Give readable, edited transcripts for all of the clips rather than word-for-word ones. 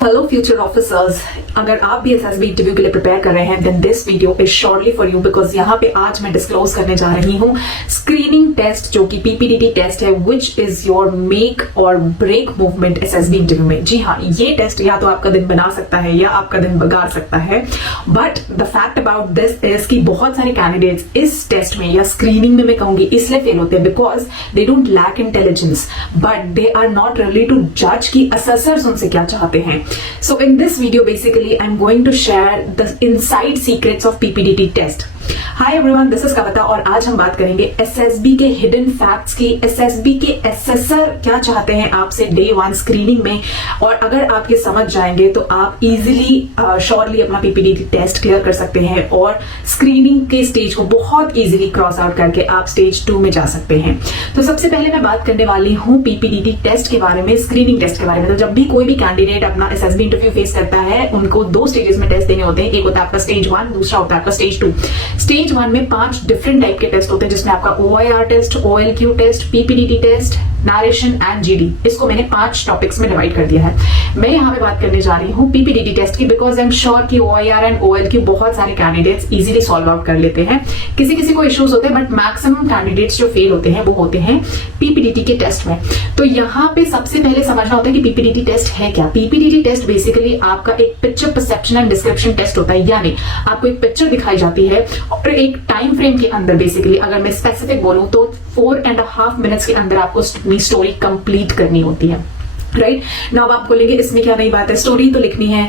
Hello future officers, अगर आप भी एसएसबी इंटरव्यू के लिए प्रिपेयर कर रहे हैं then this video is shortly for you, because यहाँ पे आज मैं डिस्क्लोज करने जा रही हूँ स्क्रीनिंग टेस्ट जो कि पीपीडीटी टेस्ट है, विच इज योर मेक और ब्रेक मूवमेंट एसएसबी इंटरव्यू में। जी हाँ, ये टेस्ट या तो आपका दिन बना सकता है या आपका दिन बिगाड़ सकता है, but the fact about this is कि बहुत सारे कैंडिडेट्स इस टेस्ट में या स्क्रीनिंग में मैं कहूंगी इसलिए फेल होते हैं because they don't lack intelligence, but they are not ready to जज कि असेसर्स उनसे क्या चाहते हैं। So in this video basically I'm going to share the inside secrets of PPDT test. Hi everyone, this is कविता और आज हम बात करेंगे एसएसबी के हिडन फैक्ट्स की। एसएसबी के एसेसर क्या चाहते हैं आपसे डे 1 स्क्रीनिंग में, और अगर आप ये समझ जाएंगे तो आप इजीली श्योरली अपना पीपीडीटी टेस्ट क्लियर कर सकते हैं और स्क्रीनिंग के स्टेज को बहुत इजीली क्रॉस आउट करके आप स्टेज 2 में जा सकते हैं। तो सबसे पहले मैं बात करने वाली हूँ पीपीडीटी टेस्ट के बारे में, स्क्रीनिंग टेस्ट के बारे में। तो जब भी कोई भी कैंडिडेट अपना एसएसबी इंटरव्यू फेस करता है उनको 2 स्टेजेस में टेस्ट देने होते हैं। एक होता है आपका स्टेज 1, दूसरा होता है आपका स्टेज 2। स्टेज 1 में 5 डिफरेंट टाइप के टेस्ट होते हैं जिसमें आपका OIR test, OLQ test, PPDT test, narration and GD. इसको मैंने 5 टॉपिक्स में डिवाइड कर दिया है। मैं यहाँ पे बात करने जा रही हूँ पीपीडीटी टेस्ट की, बिकॉज आई एम श्योर कि OIR एंड OLQ बहुत सारे कैंडिडेट्स इजीली सॉल्व आउट कर लेते हैं। किसी किसी को इश्यूज होते हैं, बट मैक्सिमम कैंडिडेट्स जो फेल होते हैं वो होते हैं पीपीडीटी के टेस्ट में। तो यहाँ पे सबसे पहले समझना होता है कि पीपीडीटी टेस्ट है क्या। पीपीडीटी टेस्ट बेसिकली आपका एक picture perception and description test होता है, यानी आपको एक पिक्चर दिखाई जाती है और एक टाइम फ्रेम के अंदर, बेसिकली अगर मैं स्पेसिफिक बोलूं तो 4.5 मिनट्स के अंदर आपको अपनी स्टोरी कंप्लीट करनी होती है। राइट नाउ आप बोलेंगे इसमें क्या नई बात है, स्टोरी तो लिखनी है।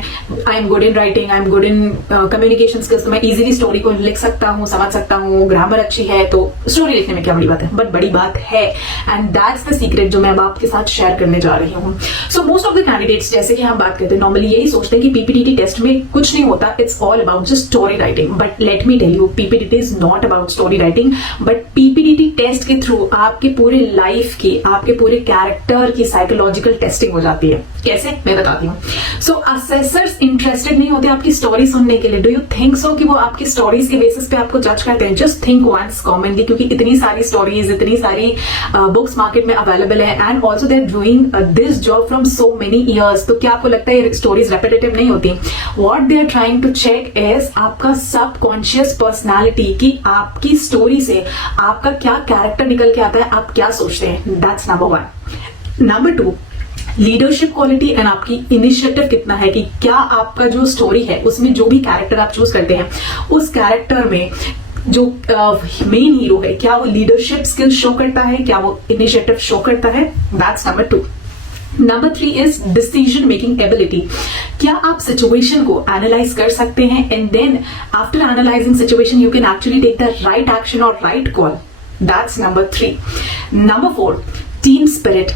I am good in writing, I am good in communication skills, तो मैं इजीली स्टोरी को लिख सकता हूँ, समझ सकता हूँ, ग्रामर अच्छी है, तो स्टोरी लिखने में क्या बड़ी बात है। बट बड़ी बात है, एंड दैट्स द सीक्रेट जो मैं अब आपके साथ शेयर करने जा रही हूँ। So most of the candidates, जैसे कि हम बात करते हैं, नॉर्मली यही सोचते हैं कि पीपीडीटी टेस्ट में कुछ नहीं होता, it's all about just story writing. But let me tell you, PPDT is not about story writing, but PPDT test के थ्रू आपके पूरे लाइफ की, आपके पूरे कैरेक्टर की साइकोलॉजिकल टेस्टिंग हो जाती है। कैसे, मैं बताती हूँ। सो असेसर्स इंटरेस्टेड नहीं होते आपकी स्टोरी सुनने के लिए। डू यू थिंक सो कि वो आपकी स्टोरीज के बेसिस पे आपको जज करते हैं? जस्ट थिंक वंस कॉमनली, क्योंकि इतनी सारी स्टोरीज, इतनी सारी बुक्स मार्केट में अवेलेबल है, and also they are doing this job from so many years. तो क्या आपको लगता है ये स्टोरीज रेपिटेटिव नहीं होती? What they are trying to check is आपका सबकॉन्शियस पर्सनैलिटी, कि आपकी स्टोरी से आपका क्या कैरेक्टर निकल के आता है, आप क्या सोचते हैं। That's number 1। Number 2, leadership quality and आपकी इनिशिएटिव कितना है, कि क्या आपका जो स्टोरी है उसमें जो भी कैरेक्टर आप चूज करते हैं उस कैरेक्टर में जो मेन हीरो है, क्या वो लीडरशिप स्किल शो करता है, क्या वो इनिशिएटिव शो करता है। That's number 2। Number 3 is decision making ability. क्या आप सिचुएशन को एनालाइज कर सकते हैं and then after analysing situation you can actually take the right action और right call. That's number 3। Number 4, team spirit.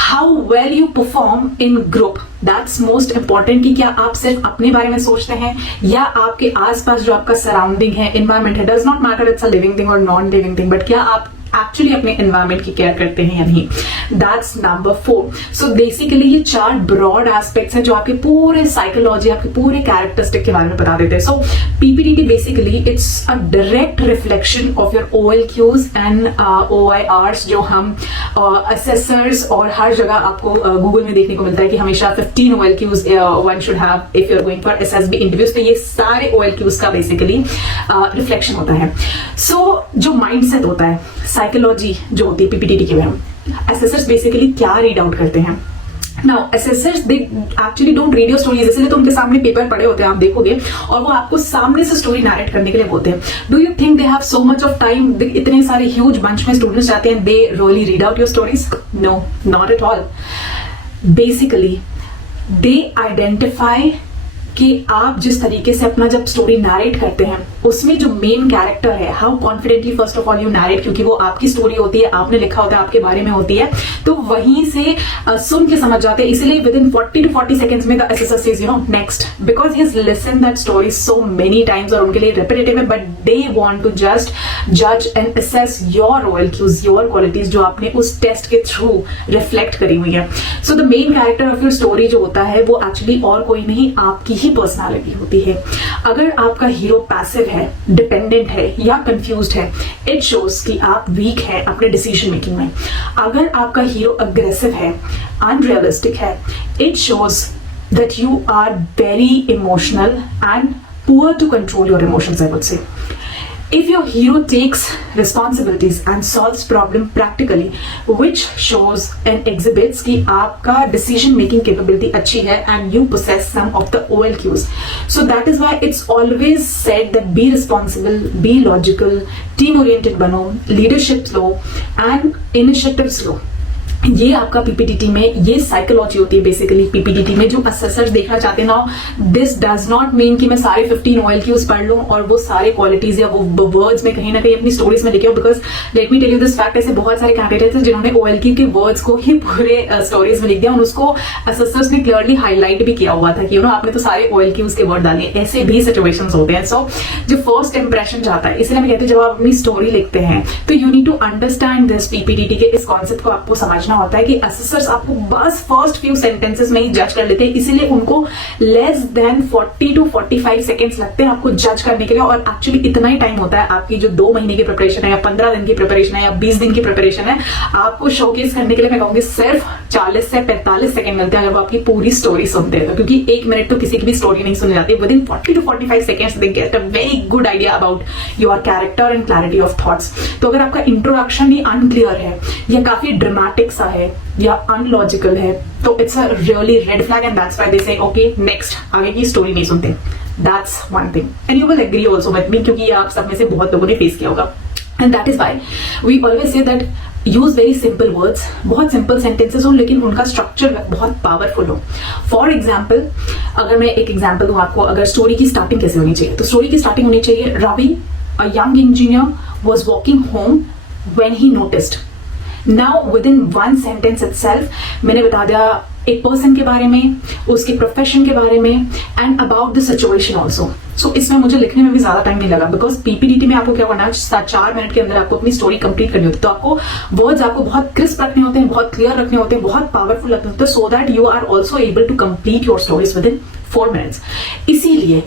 How well you perform in group, that's most important। कि क्या आप सिर्फ अपने बारे में सोचते हैं या आपके आसपास जो आपका सराउंडिंग है, एनवायरमेंट है, does not matter it's a living thing और नॉन लिविंग थिंग, बट क्या आप एक्चुअली अपने एनवायरमेंट की केयर करते हैं या नहीं। That's number 4। सो बेसिकली ये 4 ब्रॉड एस्पेक्ट्स हैं जो आपके पूरे साइकोलॉजी, आपके पूरे कैरेक्टरिस्टिक के बारे में बता देते हैं। So PPDT basically it's a direct reflection of your OLQs and OIRs, जो हम असेसर्स और हर जगह आपको गूगल में देखने को मिलता है कि हमेशा 15 OLQs one should have if you are going for SSB interviews. तो ये सारे OLQs का बेसिकली रिफ्लेक्शन होता है। सो जो माइंडसेट होता है, साइकोलॉजी जो होती है पीपीडीटी के में, असेसर्स बेसिकली क्या रीड आउट करते हैं। Now assessors they actually don't read your stories, इसलिए तो उनके सामने पेपर पड़े होते हैं, आप देखोगे, और वो आपको सामने से स्टोरी नरेट करने के लिए बोलते हैं। Do you think they have so much of time? इतने सारे ह्यूज बंच में स्टूडेंट्स जाते हैं, they really read out your stories? No, not at all. Basically they identify कि आप जिस तरीके से अपना जब स्टोरी नरेट करते हैं उसमें जो मेन कैरेक्टर है, how confidently first of all you narrate, क्योंकि वो आपकी स्टोरी होती है, आपने लिखा होता है, आपके बारे में होती है, तो वहीं से सुन के समझ जाते हैं। इसलिए विद इन 40 to 40 सेकंड्स में the assessor says you know next, because he has listened that story so many times, और उनके लिए रिपीटेटिव है, but they want to just जज and assess your OLQs, your qualities जो आपने उस test के थ्रू रिफ्लेक्ट करी हुई है। So the main character of your story जो होता है वो एक्चुअली और कोई नहीं, आपकी ही पर्सनालिटी होती है। अगर आपका हीरो पैसिव है, डिपेंडेंट है या कंफ्यूज्ड है, इट शोज कि आप वीक है अपने डिसीजन मेकिंग में। अगर आपका हीरो अग्रेसिव है, अनरियलिस्टिक है, it shows that you are very emotional and poor to control your emotions, I would say. If your hero takes responsibilities and solves problem practically, which shows and exhibits कि आपका decision making capability अच्छी है and you possess some of the OLQs. So that is why it's always said that be responsible, be logical, team oriented बनो, leadership low and initiatives लो. ये आपका पीपीटीटी में ये psychology होती है बेसिकली पीपीटीटी में जो असेसर्स देखना चाहते हैं ना. दिस डज नॉट मीन कि मैं सारे 15 OLQs पढ़ लूं और वो सारे क्वालिटीज या वो वर्ड्स में कहीं ना कहीं अपनी स्टोरीज में लिखे हो. Because let me tell you this fact, ऐसे बहुत सारे कैंडिडेट्स हैं जिन्होंने OLQ के वर्ड्स को ही पूरे स्टोरीज में लिख दिया और उसको असेसर्स ने क्लियरली हाईलाइट भी किया हुआ था कि आपने तो सारे OLQs के वर्ड डाले. ऐसे भी सिचुएशंस होते हैं. सो जो फर्स्ट इंप्रेशन जाता है, इसलिए मैं कहती हूँ जब आप अपनी स्टोरी लिखते हैं तो you need to understand this PPDT के इस कॉन्सेप्ट को आपको समझना होता है कि असेसर्स आपको बस फर्स्ट फ्यू सेंटेंसेस में ही जज कर लेते हैं. इसीलिए उनको लेस देन 40 to 45 सेकेंड्स लगते हैं आपको जज करने के लिए. और एक्चुअली इतना ही टाइम होता है आपकी जो 2 महीने की प्रिपरेशन है या 15 दिन की प्रिपरेशन है या 20 दिन की प्रिपरेशन है, आपको शोकेस करने के लिए मैं कहूंगी सिर्फ 40 से 45 सेकेंड मिलते हैं अगर वो आपकी पूरी स्टोरी सुनते हैं. क्योंकि 1 मिनट तो किसी की भी स्टोरी नहीं सुनी जाती. With in 40 to 45 seconds they get a very good idea about your character and clarity of thoughts. तो अगर आपका इंट्रोडक्शन ही अनक्लियर है या काफी ड्रामेटिक सा है या अनलॉजिकल है तो it's a really red flag and that's why they say okay next, आगे की स्टोरी नहीं सुनते. That's one thing and you will agree also with me क्योंकि ये आप सब में से बहुत लोगों ने फेस किया होगा. And that is why we always say that use very simple words, बहुत सिंपल सेंटेंसेस हो लेकिन उनका स्ट्रक्चर बहुत पावरफुल हो. फॉर एग्जाम्पल, अगर मैं एक एग्जाम्पल दूं आपको, अगर स्टोरी की स्टार्टिंग कैसे होनी चाहिए तो स्टोरी की स्टार्टिंग होनी चाहिए Ravi a young engineer was walking home when he noticed. Now within one sentence itself मैंने बता दिया एक पर्सन के बारे में, उसके प्रोफेशन के बारे में and about the situation also. So इसमें मुझे लिखने में भी ज्यादा टाइम नहीं लगा बिकॉज पीपीटीटी में आपको क्या करना है, 4 मिनट के अंदर आपको अपनी स्टोरी कंप्लीट करनी होती है. तो आपको वर्ड्स आपको बहुत क्रिस्प रखने होते हैं, बहुत क्लियर रखने होते हैं, बहुत पावरफुल रखने होते हैं so that you are also able to complete your stories within 4 minutes. इसीलिए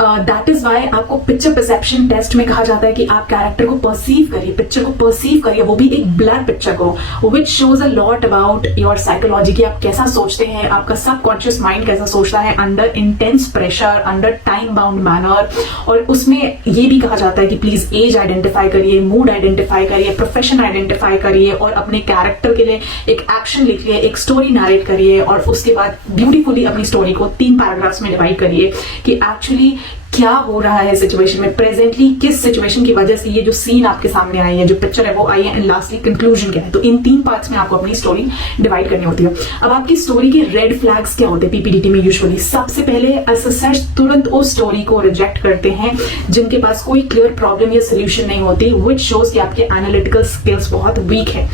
दैट इज वाई आपको पिक्चर परसेप्शन टेस्ट में कहा जाता है कि आप कैरेक्टर को परसीव करिए, पिक्चर को परसीव करिए, वो भी एक ब्लर पिक्चर को, which shows a lot about your psychology कि आप कैसा सोचते हैं, आपका सबकॉन्शियस माइंड कैसा सोचता है under intense pressure, under time bound manner. और उसमें ये भी कहा जाता है कि प्लीज एज आइडेंटिफाई करिए, मूड आइडेंटिफाई करिए, प्रोफेशन आइडेंटिफाई करिए और अपने कैरेक्टर के लिए एक एक्शन लिखिए, एक स्टोरी नरेट करिए और उसके बाद ब्यूटीफुली अपनी स्टोरी को 3 पैराग्राफ्स में डिवाइड करिए कि एक्चुअली क्या हो रहा है सिचुएशन में, प्रेजेंटली किस सिचुएशन की वजह से ये जो सीन आपके सामने आई है, जो पिक्चर है वो आई है एंड लास्टली कंक्लूजन क्या है. तो इन 3 पार्ट्स में आपको अपनी स्टोरी डिवाइड करनी होती है. अब आपकी स्टोरी के रेड फ्लैग्स क्या होते हैं पीपीटीटी में यूजुअली? सबसे पहले असेसर्स तुरंत उस स्टोरी को रिजेक्ट करते हैं जिनके पास कोई क्लियर प्रॉब्लम या सोल्यूशन नहीं होती, विच शोज कि आपके एनालिटिकल स्किल्स बहुत वीक है.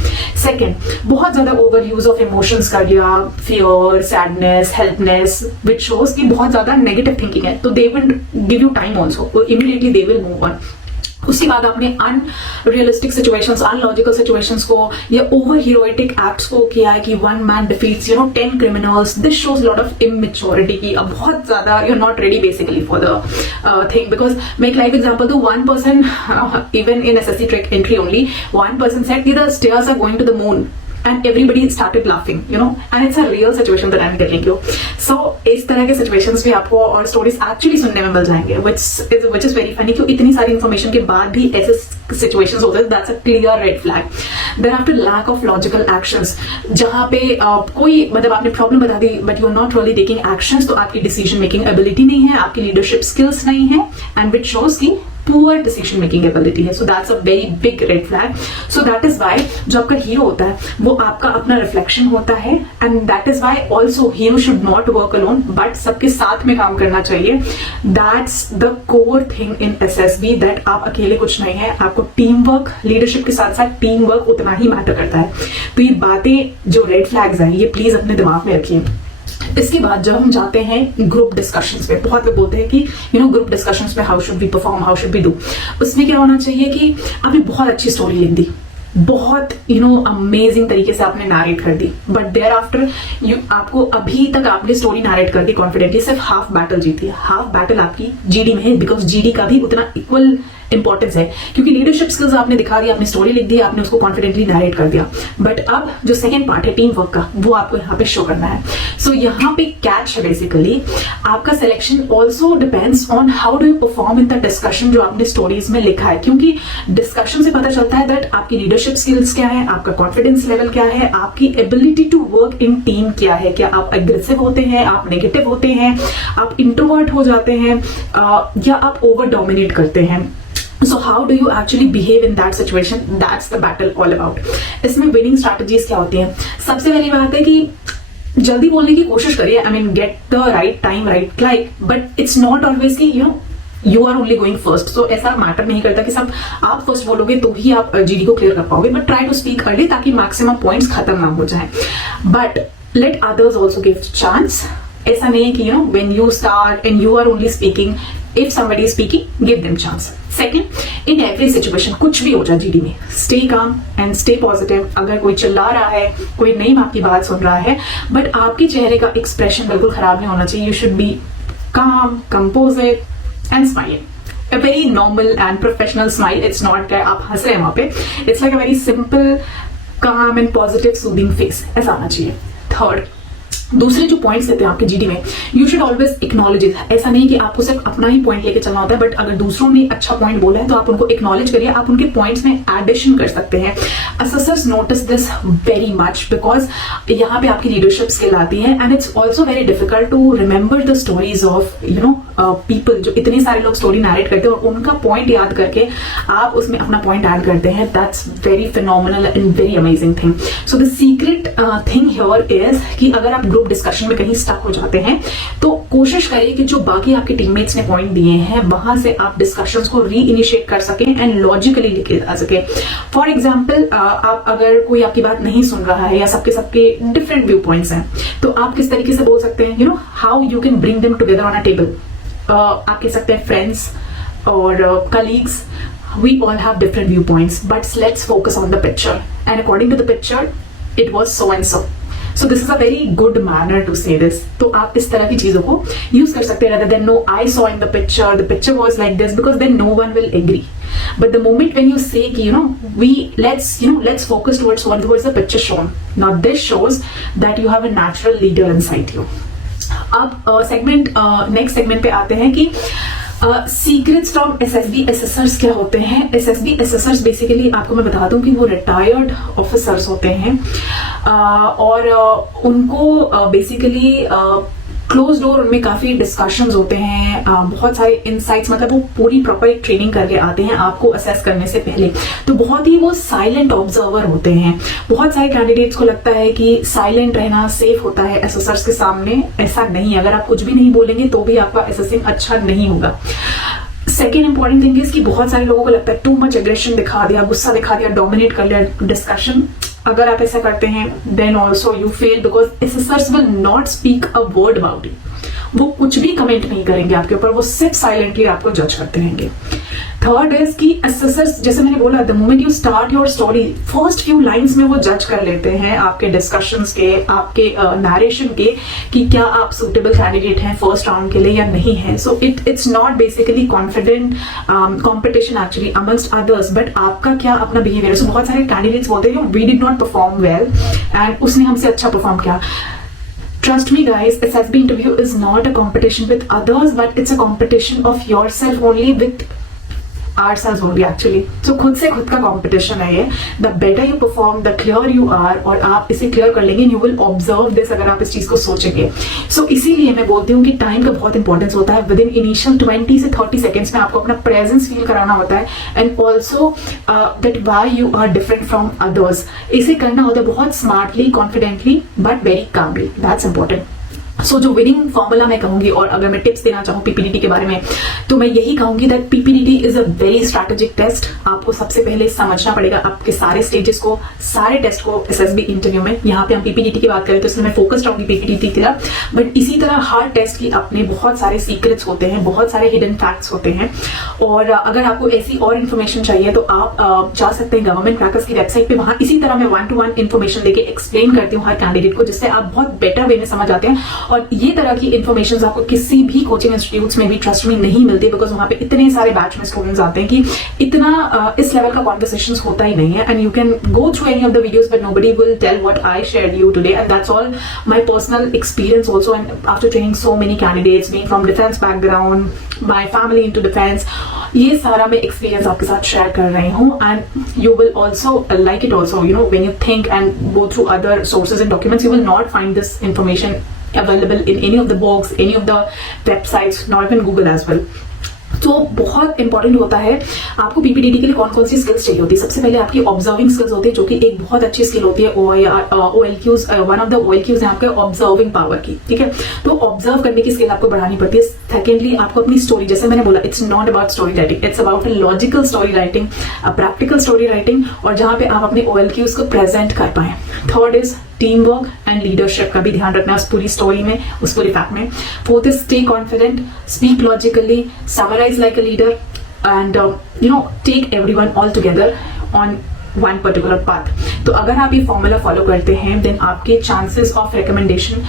सेकेंड, बहुत ज्यादा ओवर यूज ऑफ इमोशंस कर लिया, फियर, सैडनेस, हेल्पनेस, विच शोज कि बहुत ज्यादा नेगेटिव थिंकिंग है. तो they will give you time also, immediately they will move on. उसके बाद आपने अनरियलिस्टिक सिचुएशंस, अनलॉजिकल सिचुएशंस को या ओवर हीरोइटिक एक्ट्स को किया है कि 1 man defeats 10 criminals. This shows lot of immaturity की अब बहुत ज्यादा you are not ready basically for the thing. Because मैं एक लाइव एग्जाम्पल दूं, 1 person even in SSC track entry only 1 person said the stairs are going to the moon and everybody started laughing, and it's a real situation that I'm telling you. So इस तरह के situations भी आपको और stories actually सुनने में मिल जाएंगे, which is very funny. क्यों इतनी सारी information के बाद भी ऐसे situations होते हैं, that's a clear red flag. Then after lack of logical actions, जहाँ पे कोई मतलब आपने problem बता दी but you're not really taking actions, तो आपकी decision making ability नहीं है, आपकी leadership skills नहीं है, and which shows कि poor decision making ability है. So that's a very big red flag. So that is why जो आपका हीरो होता है वो आपका अपना रिफ्लेक्शन होता है and that is why also hero should not work alone but सबके साथ में काम करना चाहिए. That's the core thing in SSB that आप अकेले कुछ नहीं है, आपको टीम वर्क, लीडरशिप के साथ साथ टीम वर्क उतना ही मैटर करता है. तो ये बातें जो रेड फ्लैग्स हैं ये प्लीज अपने दिमाग में रखिए. इसके बाद जब हम जाते हैं ग्रुप डिस्कशंस पे, बहुत लोग बोलते हैं कि ग्रुप डिस्कशंस पे how should we perform, how should we do. उसमें क्या होना चाहिए कि आपने बहुत अच्छी स्टोरी लिख दी, बहुत अमेजिंग तरीके से आपने नैरेट कर दी, बट देयर आफ्टर आपको अभी तक आपने स्टोरी नैरेट कर दी कॉन्फिडेंटली, सिर्फ हाफ बैटल जीती है. हाफ बैटल आपकी जीडी में है बिकॉज जीडी का भी उतना इक्वल इंपॉर्टेंस है, क्योंकि लीडरशिप स्किल्स आपने दिखा दिया, आपने स्टोरी लिख दी, आपने उसको कॉन्फिडेंटली नरेट कर दिया, बट अब जो सेकंड पार्ट है टीम वर्क का, वो आपको यहाँ पे शो करना है। सो यहाँ पे कैच है बेसिकली आपका selection also depends on how do you perform in the discussion जो आपने स्टोरीज में लिखा है, क्योंकि डिस्कशन से पता चलता है दैट आपकी लीडरशिप स्किल्स क्या है, आपका कॉन्फिडेंस लेवल क्या है, आपकी ability to work in team क्या है, क्या आप एग्रेसिव होते हैं, आप नेगेटिव होते हैं, आप इंट्रोवर्ट हो जाते हैं, या आप ओवर डोमिनेट करते हैं। So how do you actually behave in that situation? That's the battle all about. इसमें winning strategies क्या होती हैं? सबसे पहली बात है कि जल्दी बोलने की कोशिश करिए, I mean get the right time, right click, but it's not always कि you are only going first. So ऐसा मैटर नहीं करता कि सब आप फर्स्ट बोलोगे तो ही आप जीडी को क्लियर कर पाओगे, but try to speak early ताकि मैक्सिमम पॉइंट्स खत्म ना हो जाए, but let others also give chance. ऐसा नहीं है कि when you start and you are only speaking, if somebody is speaking, give them chance. Second, in every situation, कुछ भी हो जाए जीडी में, stay calm and stay positive. अगर कोई चिल्ला रहा है, कोई नहीं आपकी बात सुन रहा है, बट आपके चेहरे का एक्सप्रेशन बिल्कुल खराब नहीं होना चाहिए. You should be calm, composed and smiling. A very normal and professional smile. It's not that आप हंस रहे हैं वहां पे. It's like a very simple, calm and positive, soothing face. ऐसा आना चाहिए. Third, दूसरे जो पॉइंट्स देते हैं आपके जीडी में, you should always acknowledge it. ऐसा नहीं कि आपको सिर्फ अपना ही पॉइंट लेके चलना होता है, बट अगर दूसरों ने अच्छा पॉइंट बोला है तो आप उनको एक्नॉलेज करिए, आप उनके पॉइंट्स में एडिशन कर सकते हैं. Assessors notice this very much because यहाँ पे आपकी लीडरशिप स्किल आती है, and it's also very difficult to remember the stories of people. जो इतने सारे लोग स्टोरी नरेट करते हैं और उनका पॉइंट याद करके आप उसमें अपना पॉइंट ऐड करते हैं. That's very phenomenal and very amazing thing. So the secret thing here is कि अगर आप ग्रुप डिस्कशन में कहीं स्टक हो जाते हैं तो कोशिश करिए कि जो बाकी आपके टीममेट्स ने पॉइंट दिए हैं वहां से आप डिस्कशंस को री इनिशिएट कर सकें एंड लॉजिकली लेके आ सके. फॉर एग्जांपल, आप अगर कोई आपकी बात नहीं सुन रहा है या सबके डिफरेंट व्यू पॉइंट्स हैं, तो आप किस तरीके से बोल सकते हैं, how you can bring them together on a table. आप कह सकते हैं फ्रेंड्स और colleagues, we all have different viewpoints, but let's focus on the picture, and according to the picture it was so and so. So this is a very good manner to say this. तो आप इस तरह की चीजों को use कर सकते हैं rather than no, I saw in the picture was like this, because then no one will agree. But the moment when you say कि let's focus towards the picture shown. Now this shows that you have a natural leader inside you. अब next segment पे आते हैं कि secrets from SSB assessors क्या होते हैं. SSB assessors basically आपको मैं बता दूं कि वो रिटायर्ड ऑफिसर्स होते हैं, और उनको बेसिकली क्लोज डोर उनमें काफी डिस्कशंस होते हैं, बहुत सारे इनसाइट्स, मतलब वो पूरी प्रॉपर एक ट्रेनिंग करके आते हैं आपको असेस करने से पहले. तो बहुत ही वो साइलेंट ऑब्जर्वर होते हैं. बहुत सारे कैंडिडेट्स को लगता है कि साइलेंट रहना सेफ होता है एसेसर्स के सामने. ऐसा नहीं, अगर आप कुछ भी नहीं बोलेंगे तो भी आपका एसेसिंग अच्छा नहीं होगा. सेकेंड इंपॉर्टेंट थिंग इज कि बहुत सारे लोगों को लगता है टू मच एग्रेशन दिखा दिया, गुस्सा दिखा दिया, डोमिनेट कर लिया डिस्कशन. अगर आप ऐसा करते हैं then also you fail, because assessors will not speak a word about it. वो कुछ भी कमेंट नहीं करेंगे आपके ऊपर, वो सिर्फ साइलेंटली आपको जज करते रहेंगे. थर्ड इज कि एसेसर्स, जैसे मैंने बोला, the moment you start your story, first few lines में वो जज कर लेते हैं आपके डिस्कशंस के, आपके नरेशन के, कि क्या आप सुटेबल कैंडिडेट हैं फर्स्ट राउंड के लिए या नहीं है. So it's not basically confident competition actually amongst others, but आपका क्या अपना बिहेवियर. सो बहुत सारे कैंडिडेट्स बोलते हैं we did not perform well and उसने हमसे अच्छा परफॉर्म किया. Trust me guys, SSB interview is not a competition with others, but it's a competition of yourself only with ourselves only actually. So खुद से खुद का competition है ये. The better you perform, the clearer you are, और आप इसे clear कर लेंगे. You will observe this अगर आप इस चीज को सोचेंगे. So इसीलिए मैं बोलती हूँ कि टाइम का बहुत इंपॉर्टेंस होता है. Within initial 20 से 30 seconds में आपको अपना presence feel कराना होता है, and also that why you are different from others. इसे करना होता है बहुत smartly, confidently, but very calmly. That's important. सो जो विनिंग फॉर्मूला मैं कहूंगी, और अगर मैं टिप्स देना चाहूँ पीपीडीटी के बारे में, तो मैं यही कहूंगी that PPDT is a very strategic test. आपको सबसे पहले समझना पड़ेगा आपके सारे स्टेजेस को, सारे टेस्ट को एसएसबी इंटरव्यू में. यहाँ पे हम पीपीडीटी की बात करें तो इसमें मैं फोकस रहूंगी पीपीडीटी की तरफ, बट इसी तरह हर टेस्ट की अपने बहुत सारे सीक्रेट्स होते हैं, बहुत सारे हिडन फैक्ट्स होते हैं. और अगर आपको ऐसी और इन्फॉर्मेशन चाहिए तो आप जा सकते हैं गवर्नमेंट क्रैकर्स की वेबसाइट पे. वहां इसी तरह मैं 1-to-1 इन्फॉर्मेशन लेके एक्सप्लेन करती हूँ हर कैंडिडेट को, जिससे आप बहुत बेटर वे में समझ आते हैं और ये तरह की इन्फॉर्मेशन आपको किसी भी कोचिंग इंस्टीट्यूट्स में भी ट्रस्ट में नहीं मिलती, बिकॉज वहां पे इतने सारे बैच में स्टूडेंट्स आते हैं कि इतना इस लेवल का कॉन्वर्सेशन होता ही नहीं है. And you can go through any of the videos but nobody will tell what I shared you today, and that's all my personal experience also. And after training so many candidates, being from defence background, my family into defence, ये सारा मैं experience आपके साथ share कर रही हूँ. And you will also like it also, you know, when you think and go through other sources and documents, you will not find this information available in any of the books, any of the websites, not even Google as well. तो बहुत important होता है आपको PPDT के लिए कौन कौन सी skills चाहिए होती है. सबसे पहले आपकी ऑब्जर्विंग स्किल्स होती है, जो कि एक बहुत अच्छी स्किल होती है. OLQs, one of the OLQs है आपके ऑब्जर्विंग पावर की, ठीक है. तो ऑब्जर्व करने की स्किल आपको बढ़ानी पड़ती है. सेकेंडली, आपको अपनी स्टोरी, जैसे मैंने बोला, it's not about story writing, it's about logical story writing, practical story writing, और जहां पे आप अपने OLQs को प्रेजेंट कर पाए. Third is team work and leadership का भी ध्यान रखना उस पूरी स्टोरी में, उस पूरी फैक्ट में. Fourth is stay confident, speak logically, summarize like a leader, and take everyone all together on one particular path. तो अगर आप ये फॉर्मूला फॉलो करते हैं, देन आपके चांसेस ऑफ रिकमेंडेशन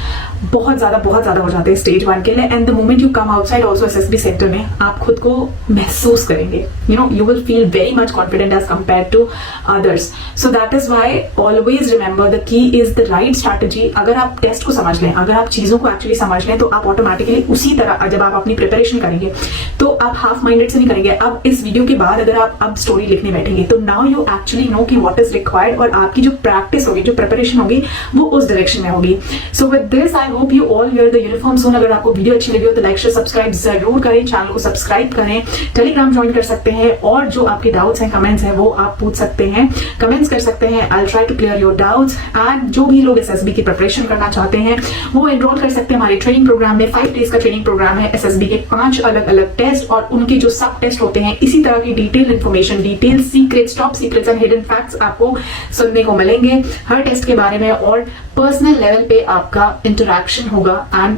बहुत ज्यादा हो जाते हैं स्टेज 1 के लिए. And the moment you come outside also SSB sector में, आप खुद को महसूस करेंगे, you will feel very much confident as compare to others. So that is why always remember the key is the right strategy. अगर आप test को समझ लें, अगर आप चीजों को एक्चुअली समझ लें, तो आप ऑटोमेटिकली उसी तरह जब आप अपनी प्रिपरेशन करेंगे तो आप हाफ माइंडेड से नहीं करेंगे. अब इस वीडियो के बाद अगर आप अब स्टोरी लिखने बैठेंगे, तो नाउ यू एक्चुअली नो कि व्हाट इज रिक्वायर्ड, और आपकी जो प्रैक्टिस होगी, जो प्रिपरेशन होगी, वो उस डायरेक्शन में होगी. So with this I hope you all wear the uniform soon. अगर आपको वीडियो अच्छी लगी हो तो लाइक शेयर सब्सक्राइब जरूर करें, चैनल को सब्सक्राइब करें, टेलीग्राम ज्वाइन कर सकते हैं, और जो आपके डाउट्स हैं, कमेंट्स हैं, वो आप पूछ सकते हैं, कमेंट्स कर सकते हैं. I will try to clear your doubts. And जो भी लोग SSB की प्रिपरेशन करना चाहते हैं, वो एनरोल कर सकते हैं हमारे ट्रेनिंग प्रोग्राम में. 5 डेज का ट्रेनिंग प्रोग्राम है. SSB के 5 अलग अलग टेस्ट और उनके जो सब टेस्ट होते हैं, इसी तरह की detail information, detail secrets, top secrets and hidden facts आपको सुनने को मिलेंगे हर टेस्ट के बारे में, और पर्सनल लेवल पे आपका इंटरैक्शन होगा एंड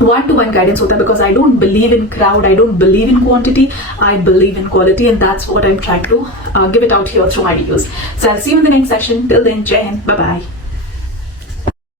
1-to-1 guidance होता है. because I don't believe in crowd, I don't believe in quantity, I believe in quality, and that's what I'm trying to give it out here through my videos. So I'll see you in the next session. Till then, Jai Hind, bye bye.